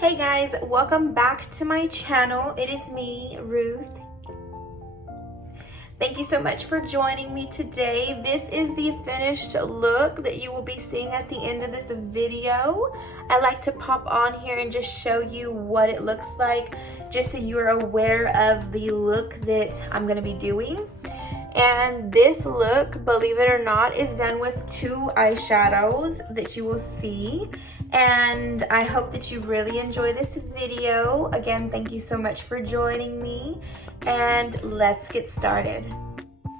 Hey guys, welcome back to my channel. It is me, Ruth. Thank you so much for joining me today. This is the finished look that you will be seeing at the end of this video. I like to pop on here and just show you what it looks like, just so you're aware of the look that I'm gonna be doing. And this look, believe it or not, is done with 2 eyeshadows that you will see. And I hope that you really enjoy this video. Again, thank you so much for joining me, and let's get started.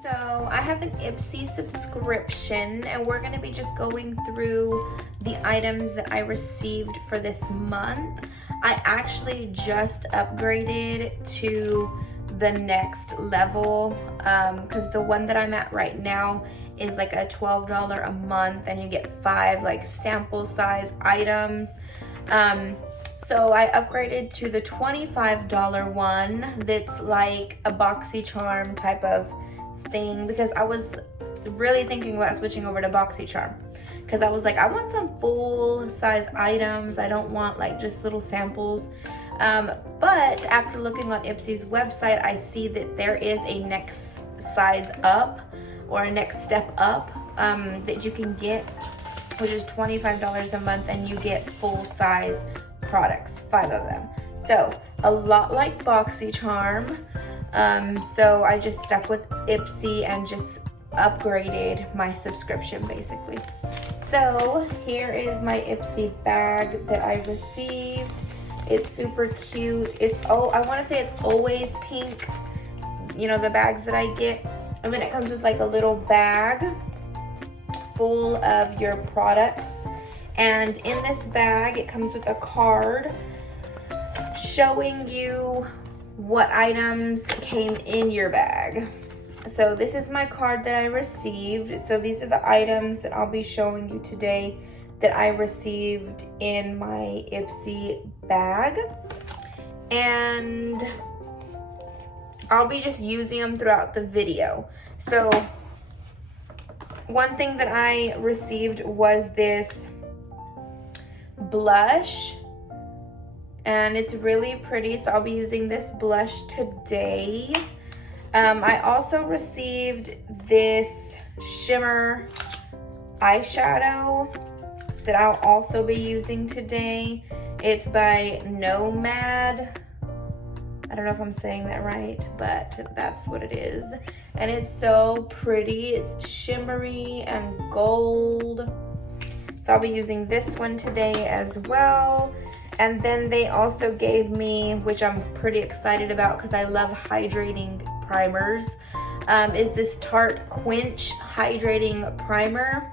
So I have an Ipsy subscription, and we're gonna be just going through the items that I received for this month. I actually just upgraded to the next level because the one that I'm at right now is like a $12 a month, and you get 5 like sample size items. So I upgraded to the $25 one that's like a BoxyCharm type of thing, because I was really thinking about switching over to BoxyCharm, because I was like, I want some full size items. I don't want like just little samples. But after looking on Ipsy's website, I see that there is a next size up, or a next step up, that you can get, which is $25 a month, and you get full size products, 5 of them. So a lot like BoxyCharm. So I just stuck with Ipsy and just upgraded my subscription basically. So here is my Ipsy bag that I received. It's super cute. I want to say it's always pink, you know, the bags that I get. And then it comes with like a little bag full of your products. And in this bag, it comes with a card showing you what items came in your bag. So this is my card that I received. So these are the items that I'll be showing you today that I received in my Ipsy bag. And I'll be just using them throughout the video. So one thing that I received was this blush, and it's really pretty, so I'll be using this blush today. I also received this shimmer eyeshadow that I'll also be using today. It's by Nomad. I don't know if I'm saying that right, but that's what it is. And it's so pretty. It's shimmery and gold. So I'll be using this one today as well. And then they also gave me, which I'm pretty excited about because I love hydrating primers, is this Tarte Quench Hydrating Primer.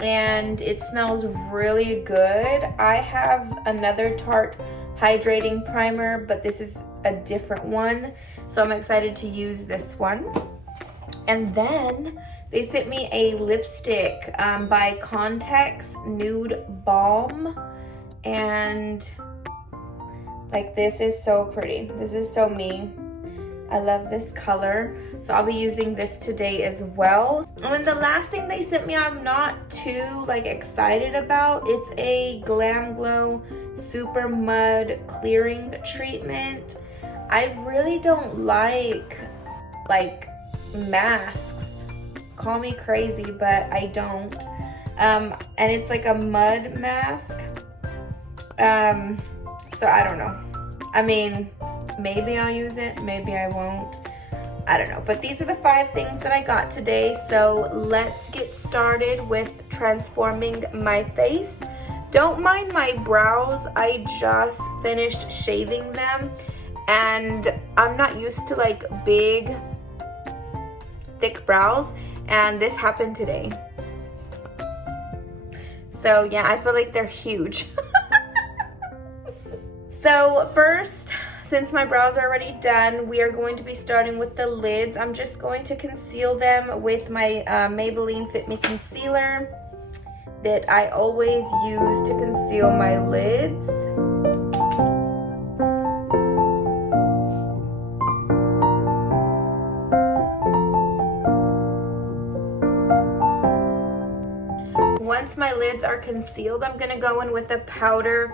And it smells really good. I have another Tarte Hydrating Primer, but this is a different one. So I'm excited to use this one. And then they sent me a lipstick by Context Nude Balm. And like, this is so pretty. This is so me. I love this color. So I'll be using this today as well. And then the last thing they sent me, I'm not too like excited about. It's a Glam Glow Super Mud Clearing Treatment. I really don't like masks. Call me crazy, but I don't. And it's like a mud mask. So I don't know. I mean, maybe I'll use it, maybe I won't. I don't know. But these are the 5 things that I got today. So let's get started with transforming my face. Don't mind my brows. I just finished shaving them, and I'm not used to like big, thick brows, and this happened today. So yeah, I feel like they're huge. So first, since my brows are already done, we are going to be starting with the lids. I'm just going to conceal them with my Maybelline Fit Me Concealer that I always use to conceal my lids. Once my lids are concealed, I'm gonna go in with a powder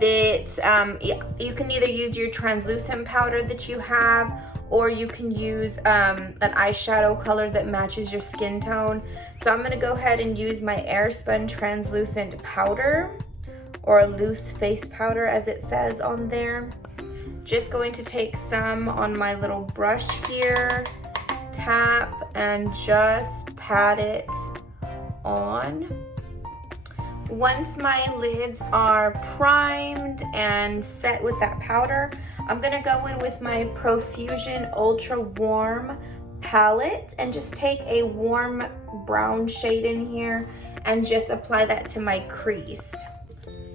that you can either use your translucent powder that you have, or you can use an eyeshadow color that matches your skin tone. So I'm gonna go ahead and use my Airspun translucent powder, or a loose face powder as it says on there. Just going to take some on my little brush here, tap, and just pat it on. Once my lids are primed and set with that powder, I'm gonna go in with my Profusion Ultra Warm palette and just take a warm brown shade in here and just apply that to my crease.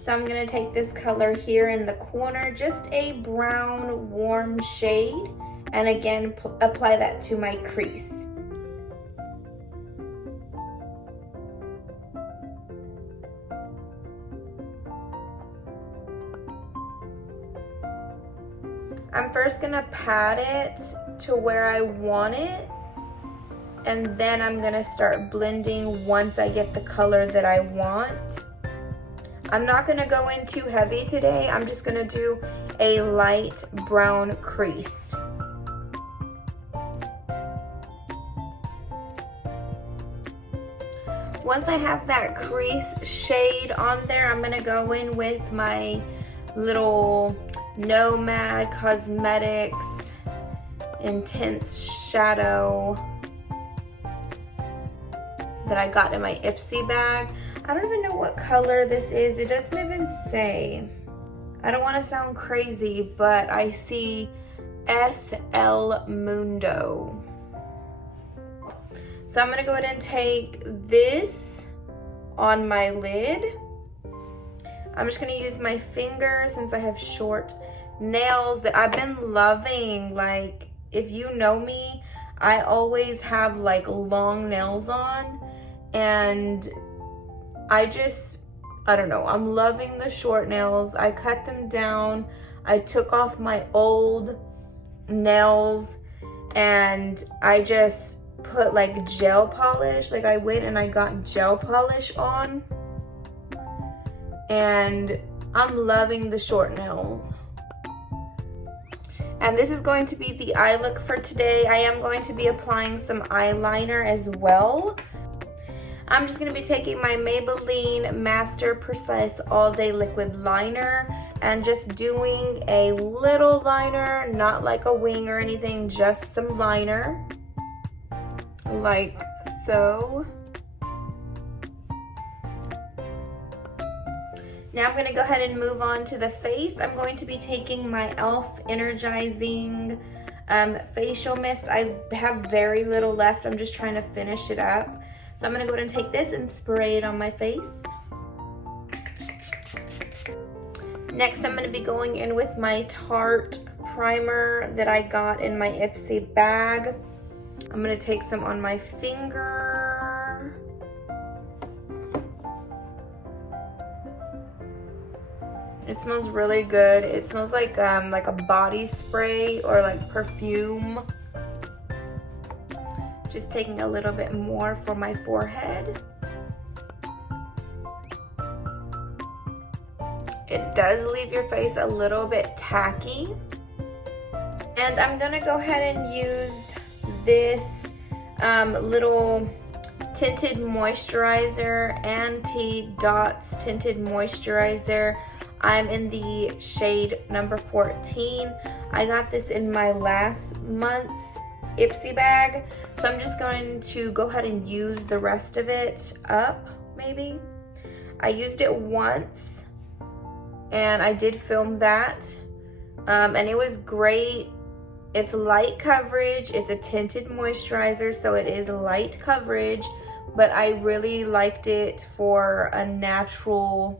So I'm gonna take this color here in the corner, just a brown warm shade, and again apply that to my crease. I'm first gonna pat it to where I want it, and then I'm gonna start blending once I get the color that I want. I'm not gonna go in too heavy today. I'm just gonna do a light brown crease. Once I have that crease shade on there, I'm gonna go in with my little Nomad Cosmetics Intense Shadow that I got in my Ipsy bag. I don't even know what color this is. It doesn't even say. I don't want to sound crazy, but I see SL Mundo. So I'm gonna go ahead and take this on my lid. I'm just gonna use my finger since I have short nails that I've been loving. Like, if you know me, I always have like long nails on, and I don't know, I'm loving the short nails. I cut them down. I took off my old nails and I just put like gel polish. Like, I went and I got gel polish on, and I'm loving the short nails. And this is going to be the eye look for today. I am going to be applying some eyeliner as well. I'm just gonna be taking my Maybelline Master Precise All Day Liquid Liner and just doing a little liner, not like a wing or anything, just some liner, like so. Now I'm gonna go ahead and move on to the face. I'm going to be taking my e.l.f. Energizing facial mist. I have very little left. I'm just trying to finish it up. So I'm gonna go ahead and take this and spray it on my face. Next, I'm gonna be going in with my Tarte primer that I got in my Ipsy bag. I'm gonna take some on my finger. It smells really good. It smells like a body spray or like perfume. Just taking a little bit more for my forehead. It does leave your face a little bit tacky. And I'm gonna go ahead and use this little tinted moisturizer, Anti-Dots tinted moisturizer. I'm in the shade number 14. I got this in my last month's Ipsy bag, so I'm just going to go ahead and use the rest of it up, maybe. I used it once, and I did film that, and it was great. It's light coverage. It's a tinted moisturizer, so it is light coverage, but I really liked it for a natural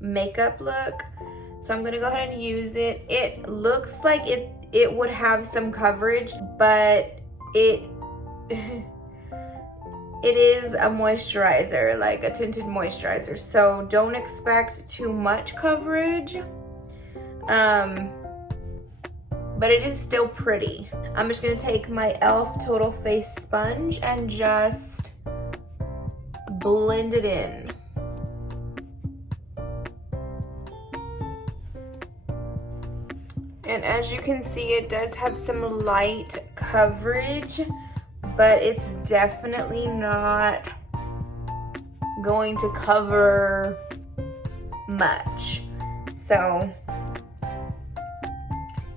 makeup look. So I'm gonna go ahead and use it. It looks like it would have some coverage, but it is a moisturizer, like a tinted moisturizer, so don't expect too much coverage, but it is still pretty. I'm just gonna take my e.l.f. Total Face Sponge and just blend it in. And as you can see, it does have some light coverage, but it's definitely not going to cover much. So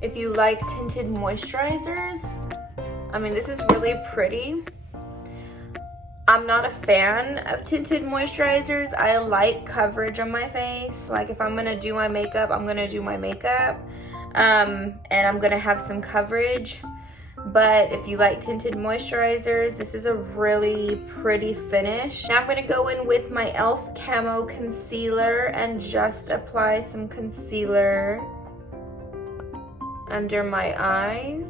if you like tinted moisturizers, I mean, this is really pretty. I'm not a fan of tinted moisturizers. I like coverage on my face. Like if I'm gonna do my makeup, I'm gonna do my makeup. And I'm gonna have some coverage. But if you like tinted moisturizers, this is a really pretty finish. Now I'm gonna go in with my e.l.f. Camo Concealer and just apply some concealer under my eyes.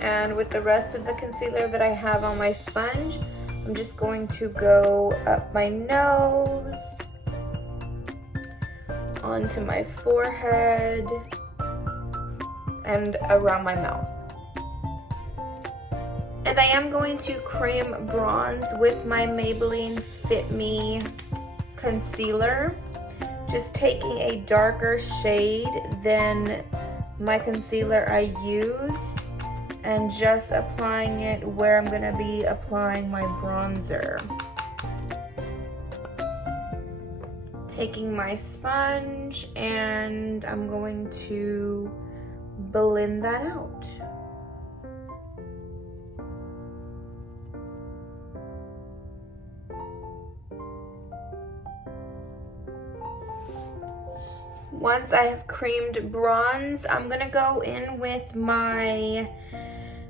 And with the rest of the concealer that I have on my sponge, I'm just going to go up my nose, onto my forehead, and around my mouth. And I am going to cream bronze with my Maybelline Fit Me concealer, just taking a darker shade than my concealer I used, and just applying it where I'm gonna be applying my bronzer. Taking my sponge and I'm going to blend that out. Once I have creamed bronze, I'm gonna go in with my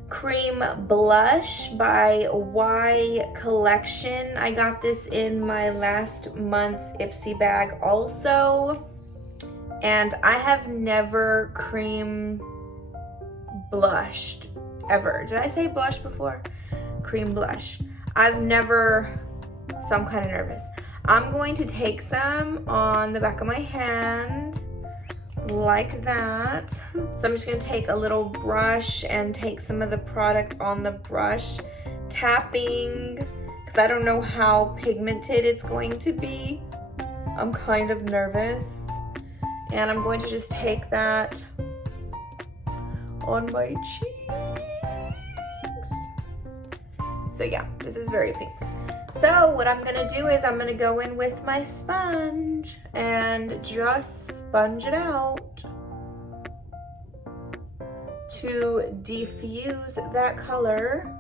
cream blush by Y Collection. I got this in my last month's Ipsy bag also, and I have never cream blushed ever. Did I say blush before? Cream blush. I've never, so I'm kind of nervous. I'm going to take some on the back of my hand like that. So I'm just gonna take a little brush and take some of the product on the brush, tapping, because I don't know how pigmented it's going to be. I'm kind of nervous. And I'm going to just take that on my cheeks. So yeah, this is very pink. So what I'm gonna do is I'm gonna go in with my sponge and just sponge it out to diffuse that color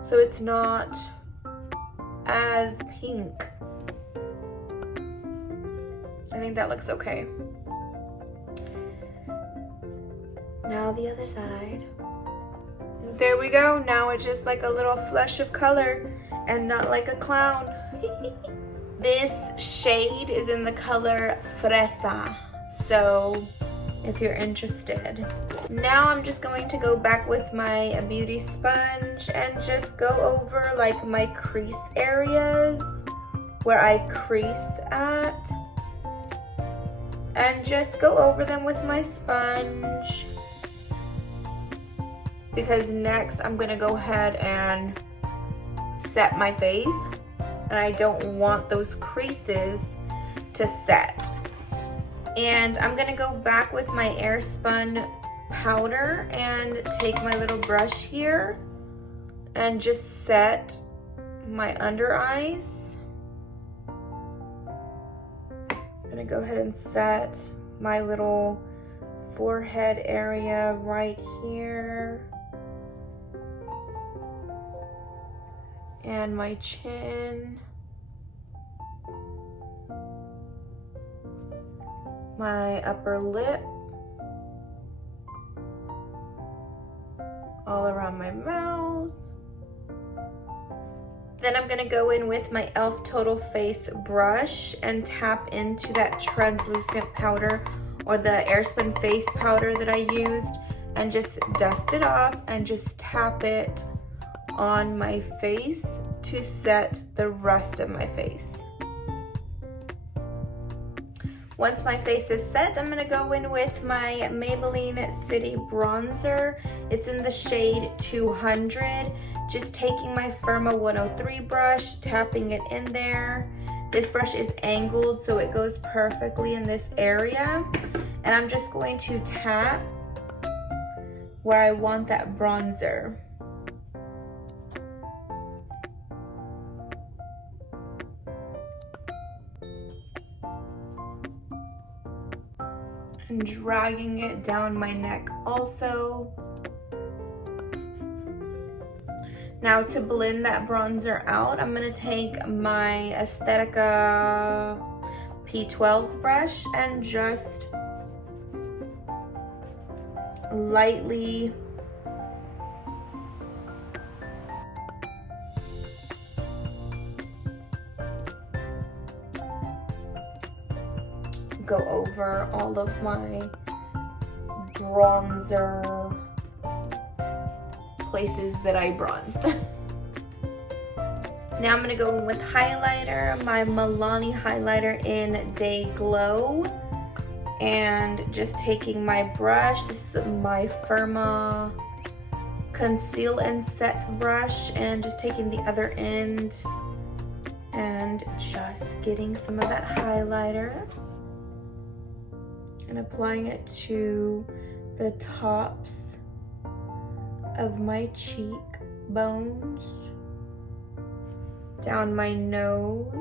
so it's not as pink. I think that looks okay. Now the other side. There we go. Now it's just like a little flush of color and not like a clown. This shade is in the color Fresa, so if you're interested. Now I'm just going to go back with my beauty sponge and just go over like my crease areas where I creased at, and just go over them with my sponge, because next I'm gonna go ahead and set my face, and I don't want those creases to set. And I'm gonna go back with my Airspun powder and take my little brush here and just set my under eyes. I'm gonna go ahead and set my little forehead area right here, and my chin, my upper lip, all around my mouth. Then I'm gonna go in with my e.l.f. Total Face brush and tap into that translucent powder, or the Airspun face powder that I used, and just dust it off and just tap it on my face to set the rest of my face. Once my face is set, I'm gonna go in with my Maybelline City Bronzer. It's in the shade 200. Just taking my Firma 103 brush, tapping it in there, This brush is angled, so it goes perfectly in this area. And I'm just going to tap where I want that bronzer. And dragging it down my neck also. Now to blend that bronzer out, I'm gonna take my Aesthetica P12 brush and just lightly go over all of my bronzer places that I bronzed. Now I'm gonna go in with highlighter, my Milani highlighter in Day Glow, and just taking my brush. This is my Firma Conceal and Set brush, and just taking the other end and just getting some of that highlighter and applying it to the tops of my cheek bones, down my nose,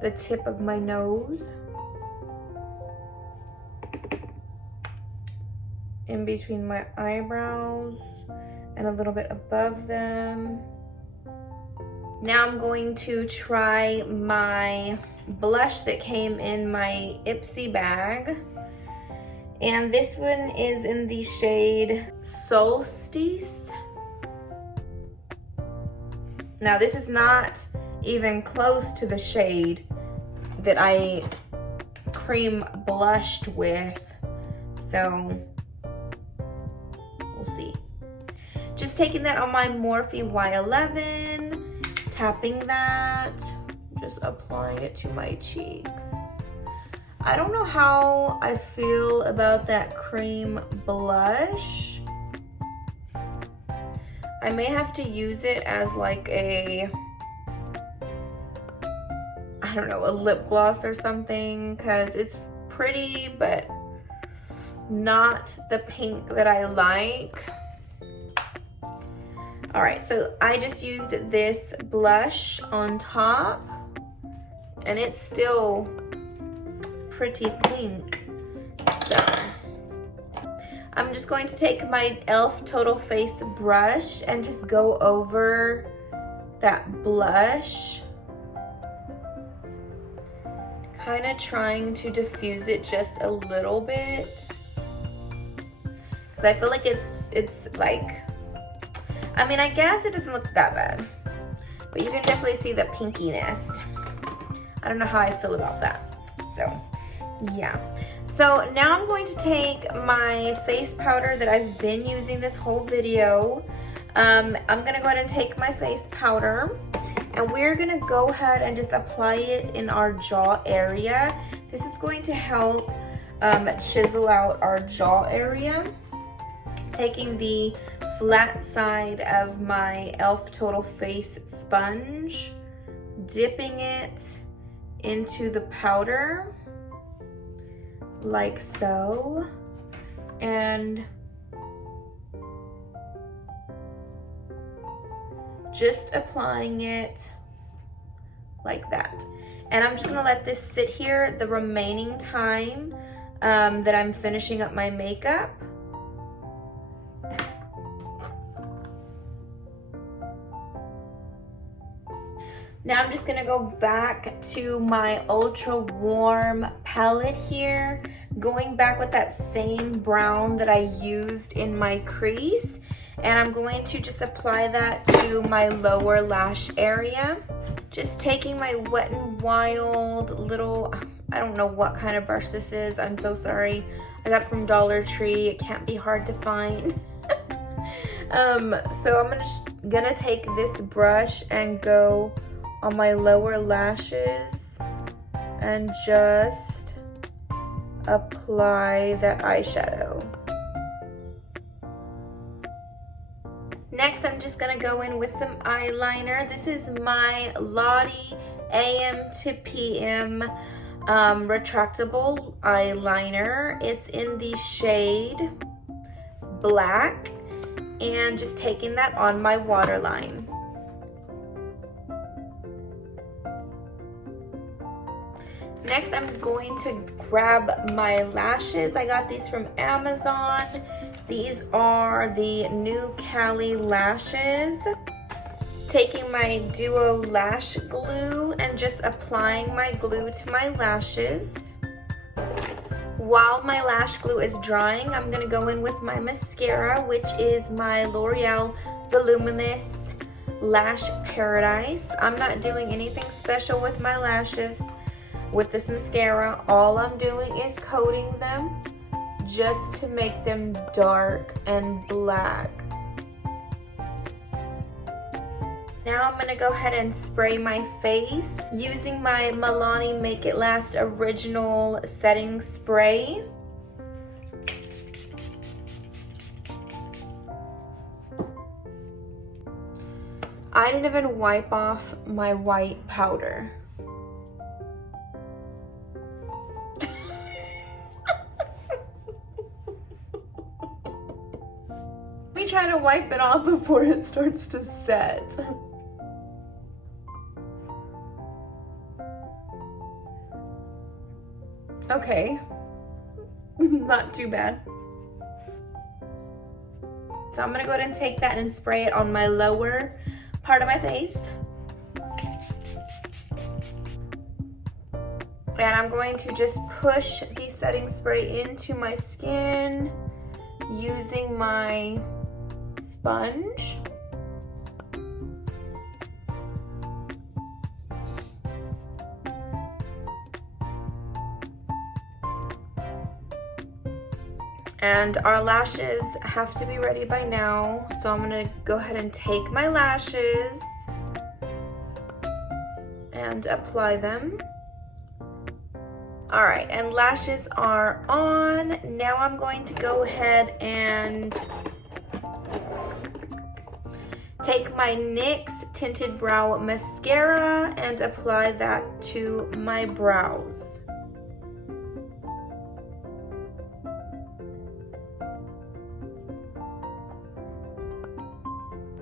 the tip of my nose, in between my eyebrows and a little bit above them. Now I'm going to try my blush that came in my Ipsy bag. And this one is in the shade Solstice. Now this is not even close to the shade that I cream blushed with, so we'll see. Just taking that on my Morphe Y11, tapping that, just applying it to my cheeks. I don't know how I feel about that cream blush. I may have to use it as like a, I don't know, a lip gloss or something, because it's pretty, but not the pink that I like. All right, so I just used this blush on top, and it's still pretty pink. So I'm just going to take my e.l.f. Total Face brush and just go over that blush, kind of trying to diffuse it just a little bit, because I feel like it's like, I mean, I guess it doesn't look that bad, but you can definitely see the pinkiness. I don't know how I feel about that. So yeah, so now I'm going to take my face powder that I've been using this whole video. I'm gonna go ahead and take my face powder, and we're gonna go ahead and just apply it in our jaw area. This is going to help chisel out our jaw area. Taking the flat side of my e.l.f. Total Face sponge, dipping it into the powder like so, and just applying it like that. And I'm just gonna let this sit here the remaining time that I'm finishing up my makeup. Now I'm just gonna go back to my Ultra Warm palette here, going back with that same brown that I used in my crease, and I'm going to just apply that to my lower lash area. Just taking my Wet n Wild little, I don't know what kind of brush this is, I'm so sorry. I got it from Dollar Tree, it can't be hard to find. So I'm just gonna take this brush and go on my lower lashes and just apply that eyeshadow. Next, I'm just gonna go in with some eyeliner. This is my Lottie AM to PM retractable eyeliner. It's in the shade Black, and just taking that on my waterline. Next, I'm going to grab my lashes. I got these from Amazon. These are the new Cali lashes. Taking my Duo Lash Glue and just applying my glue to my lashes. While my lash glue is drying, I'm gonna go in with my mascara, which is my L'Oreal Voluminous Lash Paradise. I'm not doing anything special with my lashes with this mascara. All I'm doing is coating them just to make them dark and black. Now I'm gonna go ahead and spray my face using my Milani Make It Last Original Setting Spray. I didn't even wipe off my white powder. Let me try to wipe it off before it starts to set. Okay, not too bad. So I'm gonna go ahead and take that and spray it on my lower part of my face. And I'm going to just push the setting spray into my skin using my sponge. And our lashes have to be ready by now, so I'm gonna go ahead and take my lashes and apply them. All right, and lashes are on. Now I'm going to go ahead and take my NYX Tinted Brow Mascara and apply that to my brows.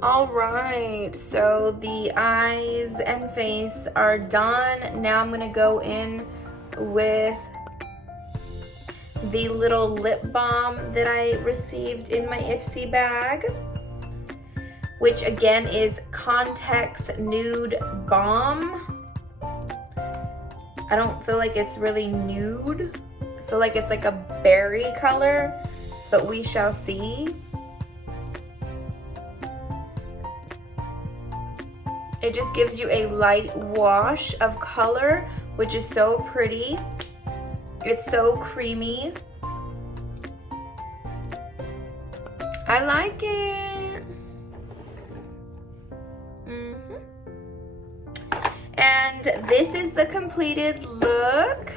All right, so the eyes and face are done. Now I'm gonna go in with the little lip balm that I received in my Ipsy bag, which again is Context Nude Balm. I don't feel like it's really nude. I feel like it's like a berry color, but we shall see. It just gives you a light wash of color, which is so pretty. It's so creamy. I like it. And this is the completed look.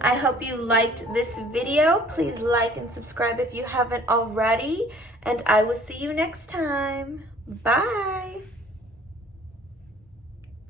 I hope you liked this video. Please like and subscribe if you haven't already, and I will see you next time. Bye.